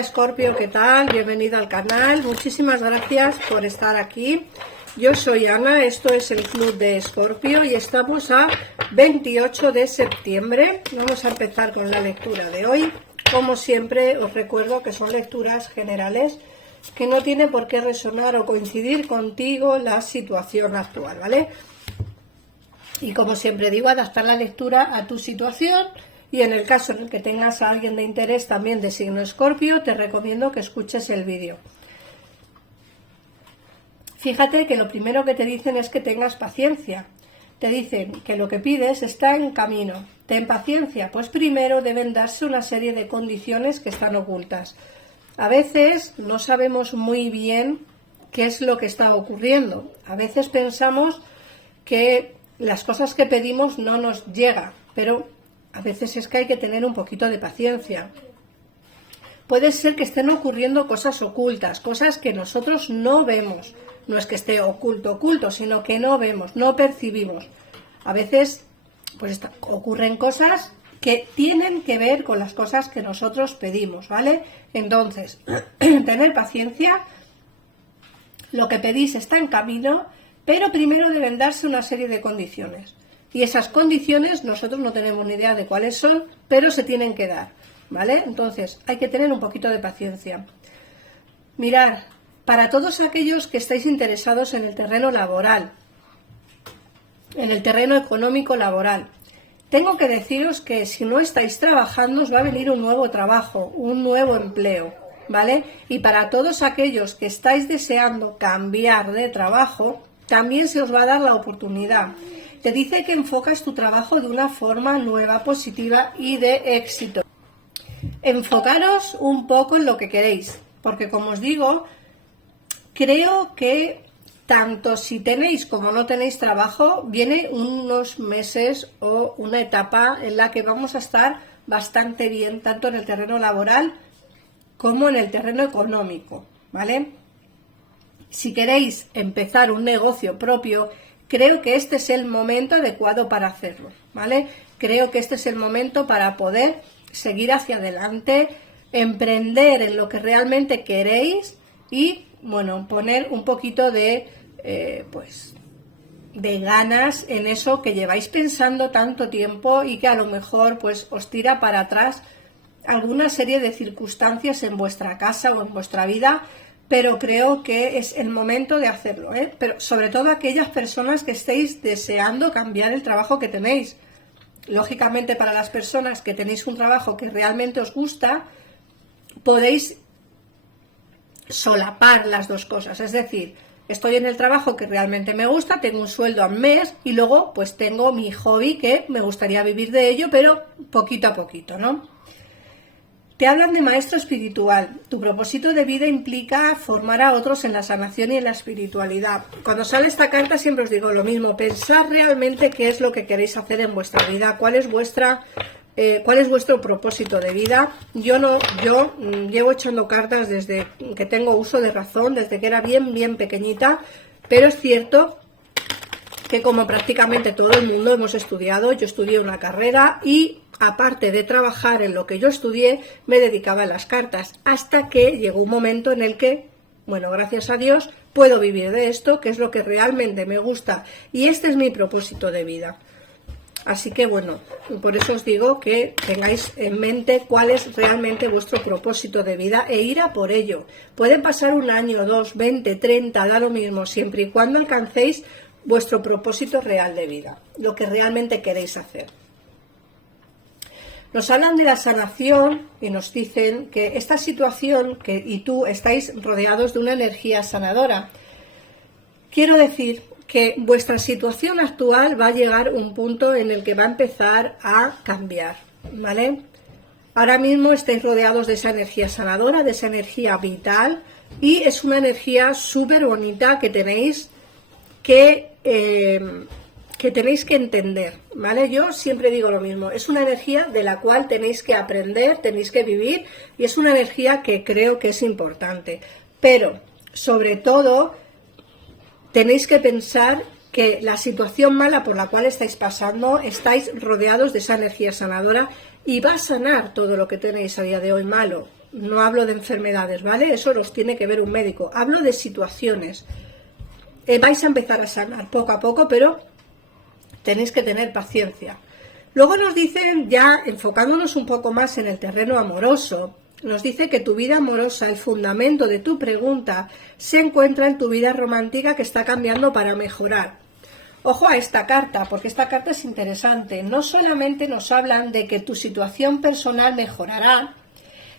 Escorpio, ¿qué tal? Bienvenida al canal, muchísimas gracias por estar aquí. Yo soy Ana, esto es el Club de Escorpio y estamos a 28 de septiembre. Vamos a empezar con la lectura de hoy. Como siempre, os recuerdo que son lecturas generales, que no tiene por qué resonar o coincidir contigo la situación actual, ¿vale? Y como siempre digo, adaptar la lectura a tu situación. Y en el caso en el que tengas a alguien de interés también de signo Escorpio, te recomiendo que escuches el vídeo. Fíjate que lo primero que te dicen es que tengas paciencia. Te dicen que lo que pides está en camino. Ten paciencia, pues primero deben darse una serie de condiciones que están ocultas. A veces no sabemos muy bien qué es lo que está ocurriendo. A veces pensamos que las cosas que pedimos no nos llegan, pero a veces es que hay que tener un poquito de paciencia. Puede ser que estén ocurriendo cosas ocultas, cosas que nosotros no vemos. No es que esté oculto, sino que no vemos, no percibimos. A veces pues ocurren cosas que tienen que ver con las cosas que nosotros pedimos, ¿vale? Entonces, tener paciencia, lo que pedís está en camino, pero primero deben darse una serie de condiciones. Y esas condiciones nosotros no tenemos ni idea de cuáles son, pero se tienen que dar, ¿vale? Entonces, hay que tener un poquito de paciencia. Mirad, para todos aquellos que estáis interesados en el terreno laboral, en el terreno económico laboral, tengo que deciros que si no estáis trabajando os va a venir un nuevo trabajo, un nuevo empleo, ¿vale? Y para todos aquellos que estáis deseando cambiar de trabajo, también se os va a dar la oportunidad. Te dice que enfocas tu trabajo de una forma nueva, positiva y de éxito. Enfocaros un poco en lo que queréis, porque como os digo, creo que tanto si tenéis como no tenéis trabajo, viene unos meses o una etapa en la que vamos a estar bastante bien, tanto en el terreno laboral como en el terreno económico, ¿vale? Si queréis empezar un negocio propio, creo que este es el momento adecuado para hacerlo, ¿vale? Creo que este es el momento para poder seguir hacia adelante, emprender en lo que realmente queréis y, bueno, poner un poquito de ganas en eso que lleváis pensando tanto tiempo y que a lo mejor pues os tira para atrás alguna serie de circunstancias en vuestra casa o en vuestra vida, pero creo que es el momento de hacerlo, ¿eh? Pero sobre todo aquellas personas que estéis deseando cambiar el trabajo que tenéis. Lógicamente, para las personas que tenéis un trabajo que realmente os gusta, podéis solapar las dos cosas. Es decir, estoy en el trabajo que realmente me gusta, tengo un sueldo al mes y luego pues tengo mi hobby que me gustaría vivir de ello, pero poquito a poquito, ¿no? Te hablan de maestro espiritual. Tu propósito de vida implica formar a otros en la sanación y en la espiritualidad. Cuando sale esta carta siempre os digo lo mismo. Pensad realmente qué es lo que queréis hacer en vuestra vida, cuál es vuestro propósito de vida. Yo llevo echando cartas desde que tengo uso de razón, desde que era bien pequeñita, pero es cierto que como prácticamente todo el mundo hemos estudiado, yo estudié una carrera y aparte de trabajar en lo que yo estudié, me dedicaba a las cartas, hasta que llegó un momento en el que, bueno, gracias a Dios, puedo vivir de esto, que es lo que realmente me gusta, y este es mi propósito de vida. Así que, bueno, por eso os digo que tengáis en mente cuál es realmente vuestro propósito de vida e ir a por ello. Pueden pasar 1 año, 2, 20, 30, da lo mismo, siempre y cuando alcancéis vuestro propósito real de vida, lo que realmente queréis hacer. Nos hablan de la sanación y nos dicen que esta situación y tú estáis rodeados de una energía sanadora. Quiero decir que vuestra situación actual va a llegar a un punto en el que va a empezar a cambiar, ¿vale? Ahora mismo estáis rodeados de esa energía sanadora, de esa energía vital, y es una energía súper bonita que tenéis que entender, ¿vale? Yo siempre digo lo mismo, es una energía de la cual tenéis que aprender, tenéis que vivir, y es una energía que creo que es importante, pero sobre todo tenéis que pensar que la situación mala por la cual estáis pasando, estáis rodeados de esa energía sanadora y va a sanar todo lo que tenéis a día de hoy malo. no hablo de enfermedades, ¿vale? Eso los tiene que ver un médico. Hablo de situaciones. Vais a empezar a sanar poco a poco, pero tenéis que tener paciencia. Luego nos dicen, ya enfocándonos un poco más en el terreno amoroso, nos dice que tu vida amorosa, el fundamento de tu pregunta, se encuentra en tu vida romántica que está cambiando para mejorar. Ojo a esta carta, porque esta carta es interesante. No solamente nos hablan de que tu situación personal mejorará,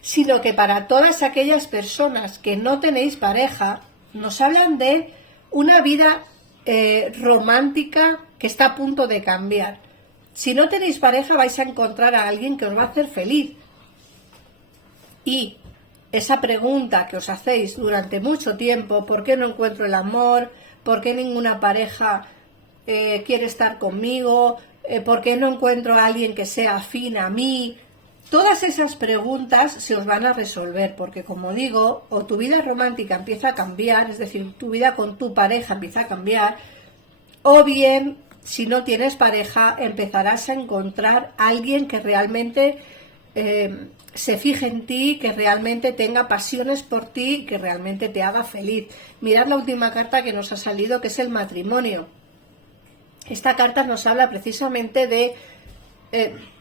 sino que para todas aquellas personas que no tenéis pareja, nos hablan de una vida romántica que está a punto de cambiar. Si no tenéis pareja, vais a encontrar a alguien que os va a hacer feliz. Y esa pregunta que os hacéis durante mucho tiempo, ¿por qué no encuentro el amor? ¿Por qué ninguna pareja quiere estar conmigo? ¿Por qué no encuentro a alguien que sea afín a mí? Todas esas preguntas se os van a resolver, porque como digo, o tu vida romántica empieza a cambiar, es decir, tu vida con tu pareja empieza a cambiar, o bien, si no tienes pareja, empezarás a encontrar a alguien que realmente se fije en ti, que realmente tenga pasiones por ti, que realmente te haga feliz. Mirad la última carta que nos ha salido, que es el matrimonio. Esta carta nos habla precisamente de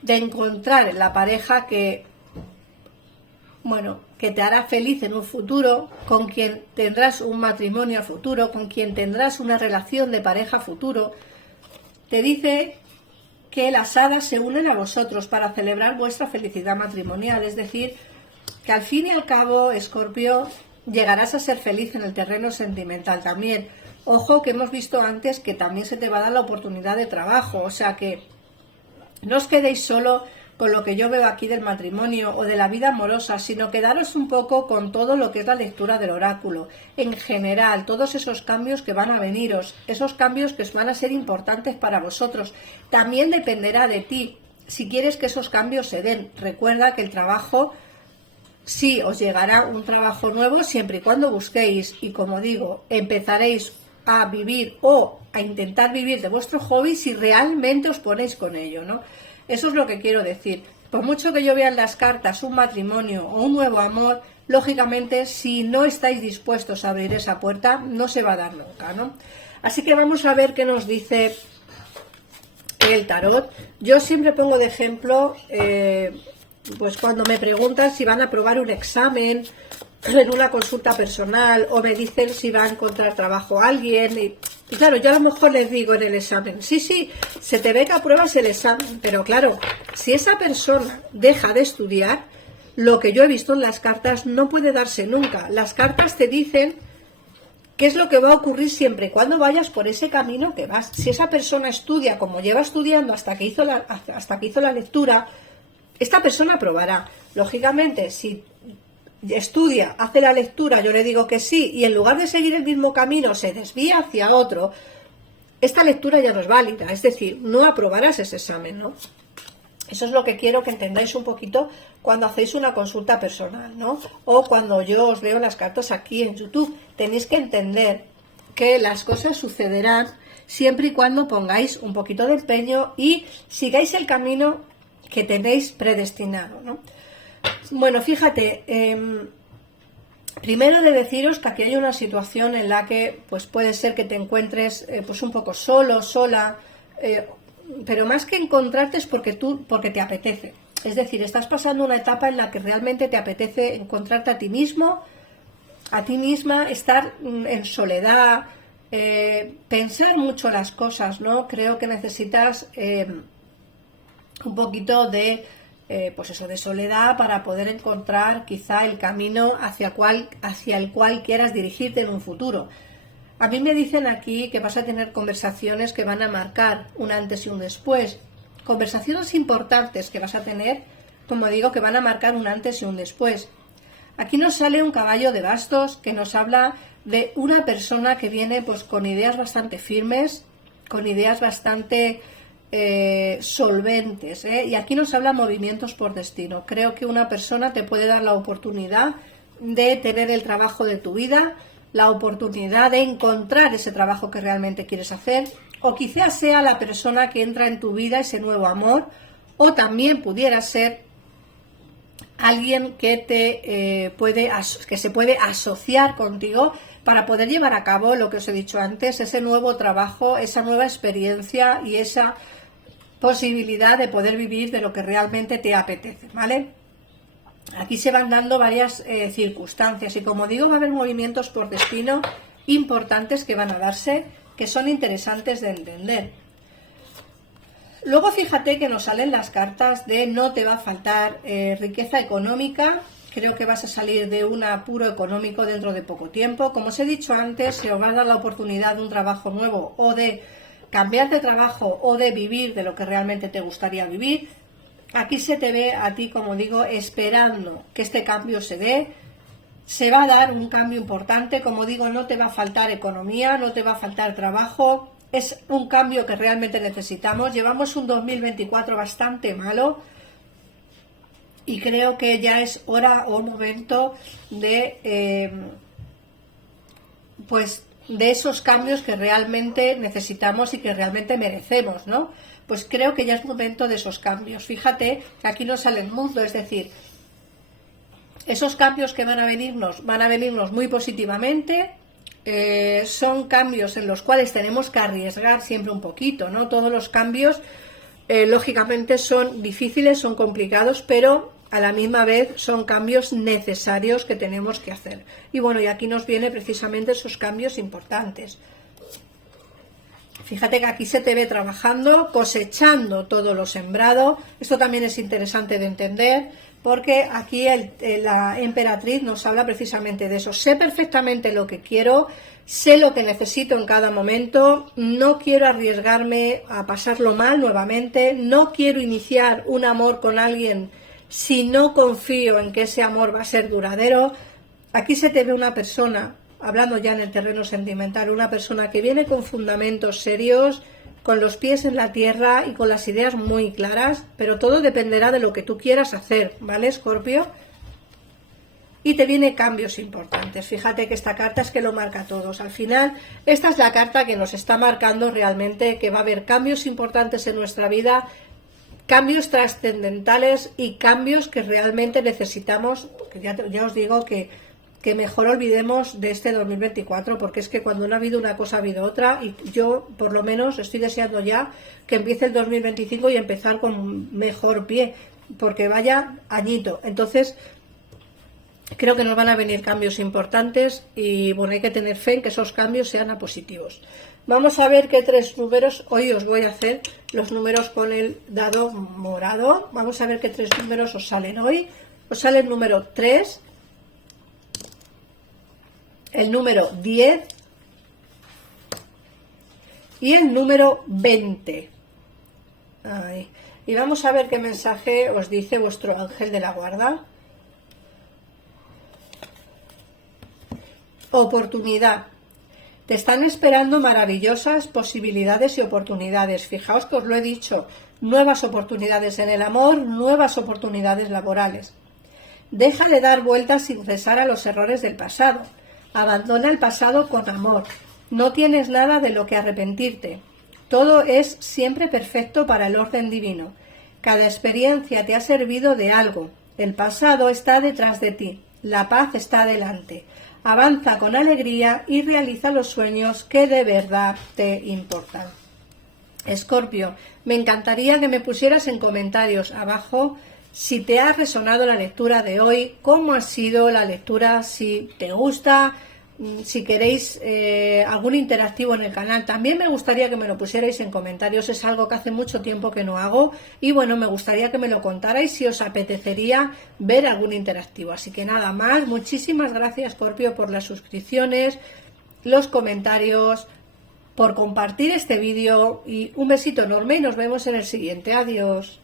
encontrar la pareja que, bueno, que te hará feliz en un futuro, con quien tendrás un matrimonio a futuro, con quien tendrás una relación de pareja a futuro. Te dice que las hadas se unen a vosotros para celebrar vuestra felicidad matrimonial, es decir, que al fin y al cabo, Escorpio, llegarás a ser feliz en el terreno sentimental también. Ojo, que hemos visto antes que también se te va a dar la oportunidad de trabajo, o sea que no os quedéis solo con lo que yo veo aquí del matrimonio o de la vida amorosa, sino quedaros un poco con todo lo que es la lectura del oráculo. En general, todos esos cambios que van a veniros, esos cambios que van a ser importantes para vosotros. También dependerá de ti si quieres que esos cambios se den. Recuerda que el trabajo, sí, os llegará un trabajo nuevo siempre y cuando busquéis, y como digo, empezaréis a vivir o a intentar vivir de vuestro hobby si realmente os ponéis con ello, ¿no? Eso es lo que quiero decir. Por mucho que yo vea en las cartas un matrimonio o un nuevo amor, lógicamente, si no estáis dispuestos a abrir esa puerta, no se va a dar nunca, ¿no? Así que vamos a ver qué nos dice el tarot. Yo siempre pongo de ejemplo, pues cuando me preguntan si van a aprobar un examen en una consulta personal, o me dicen si va a encontrar trabajo a alguien, y claro, yo a lo mejor les digo en el examen, sí, se te ve que apruebas el examen, pero claro, si esa persona deja de estudiar, lo que yo he visto en las cartas no puede darse nunca. Las cartas te dicen qué es lo que va a ocurrir siempre y cuando vayas por ese camino que vas. Si esa persona estudia como lleva estudiando hasta que hizo la lectura, esta persona aprobará. Lógicamente, si estudia, hace la lectura, yo le digo que sí, y en lugar de seguir el mismo camino se desvía hacia otro, esta lectura ya no es válida, es decir, no aprobarás ese examen, ¿no? Eso es lo que quiero que entendáis un poquito cuando hacéis una consulta personal, ¿no? O cuando yo os leo las cartas aquí en YouTube. Tenéis que entender que las cosas sucederán siempre y cuando pongáis un poquito de empeño y sigáis el camino que tenéis predestinado, ¿no? Bueno, fíjate, primero de deciros que aquí hay una situación en la que pues puede ser que te encuentres pues un poco solo, sola, pero más que encontrarte es porque te apetece. Es decir, estás pasando una etapa en la que realmente te apetece encontrarte a ti mismo, a ti misma, estar en soledad, pensar mucho las cosas, ¿no? Creo que necesitas un poquito de pues eso, de soledad para poder encontrar quizá el camino hacia el cual quieras dirigirte en un futuro. A mí me dicen aquí que vas a tener conversaciones que van a marcar un antes y un después. Conversaciones importantes que vas a tener, como digo, que van a marcar un antes y un después. Aquí nos sale un caballo de bastos que nos habla de una persona que viene pues con ideas bastante firmes, con ideas bastante solventes, y aquí nos habla movimientos por destino. Creo que una persona te puede dar la oportunidad de tener el trabajo de tu vida, la oportunidad de encontrar ese trabajo que realmente quieres hacer, o quizás sea la persona que entra en tu vida, ese nuevo amor, o también pudiera ser alguien que que se puede asociar contigo para poder llevar a cabo lo que os he dicho antes, ese nuevo trabajo, esa nueva experiencia y esa posibilidad de poder vivir de lo que realmente te apetece, ¿vale? Aquí se van dando varias circunstancias y, como digo, va a haber movimientos por destino importantes que van a darse, que son interesantes de entender. Luego fíjate que nos salen las cartas de no te va a faltar riqueza económica. Creo que vas a salir de un apuro económico dentro de poco tiempo. Como os he dicho antes, se os va a dar la oportunidad de un trabajo nuevo o de cambiar de trabajo o de vivir de lo que realmente te gustaría vivir. Aquí se te ve a ti, como digo, esperando que este cambio se dé. Se va a dar un cambio importante. Como digo, no te va a faltar economía, no te va a faltar trabajo. Es un cambio que realmente necesitamos. Llevamos un 2024 bastante malo. Y creo que ya es hora o momento de, de esos cambios que realmente necesitamos y que realmente merecemos, ¿no? Pues creo que ya es momento de esos cambios. Fíjate que aquí nos sale el mundo, es decir, esos cambios que van a venirnos muy positivamente. Son cambios en los cuales tenemos que arriesgar siempre un poquito, ¿no? Todos los cambios lógicamente son difíciles, son complicados, pero a la misma vez son cambios necesarios que tenemos que hacer. Y bueno, y aquí nos viene precisamente esos cambios importantes. Fíjate que aquí se te ve trabajando, cosechando todo lo sembrado. Esto también es interesante de entender, porque aquí la emperatriz nos habla precisamente de eso. Sé perfectamente lo que quiero, sé lo que necesito en cada momento, no quiero arriesgarme a pasarlo mal nuevamente, no quiero iniciar un amor con alguien si no confío en que ese amor va a ser duradero. Aquí se te ve una persona, hablando ya en el terreno sentimental, una persona que viene con fundamentos serios, con los pies en la tierra y con las ideas muy claras, pero todo dependerá de lo que tú quieras hacer, ¿vale, Escorpio? Y te viene cambios importantes. Fíjate que esta carta es que lo marca a todos. Al final, esta es la carta que nos está marcando realmente que va a haber cambios importantes en nuestra vida, cambios trascendentales y cambios que realmente necesitamos, porque ya os digo que mejor olvidemos de este 2024, porque es que cuando no ha habido una cosa ha habido otra, y yo por lo menos estoy deseando ya que empiece el 2025 y empezar con mejor pie, porque vaya añito. Entonces creo que nos van a venir cambios importantes y bueno, hay que tener fe en que esos cambios sean positivos. Vamos a ver qué tres números, hoy os voy a hacer los números con el dado morado. Vamos a ver qué tres números os salen hoy. Os sale el número 3, el número 10 y el número 20. Ahí. Y vamos a ver qué mensaje os dice vuestro ángel de la guarda. Oportunidad. Te están esperando maravillosas posibilidades y oportunidades. Fijaos que os lo he dicho, nuevas oportunidades en el amor, nuevas oportunidades laborales. Deja de dar vueltas sin cesar a los errores del pasado. Abandona el pasado con amor. No tienes nada de lo que arrepentirte. Todo es siempre perfecto para el orden divino. Cada experiencia te ha servido de algo. El pasado está detrás de ti. La paz está delante. Avanza con alegría y realiza los sueños que de verdad te importan. Escorpio, me encantaría que me pusieras en comentarios abajo si te ha resonado la lectura de hoy, cómo ha sido la lectura, si te gusta, si queréis algún interactivo en el canal. También me gustaría que me lo pusierais en comentarios, es algo que hace mucho tiempo que no hago y bueno, me gustaría que me lo contarais si os apetecería ver algún interactivo. Así que nada más, muchísimas gracias, Scorpio, por las suscripciones, los comentarios, por compartir este vídeo y un besito enorme y nos vemos en el siguiente. Adiós.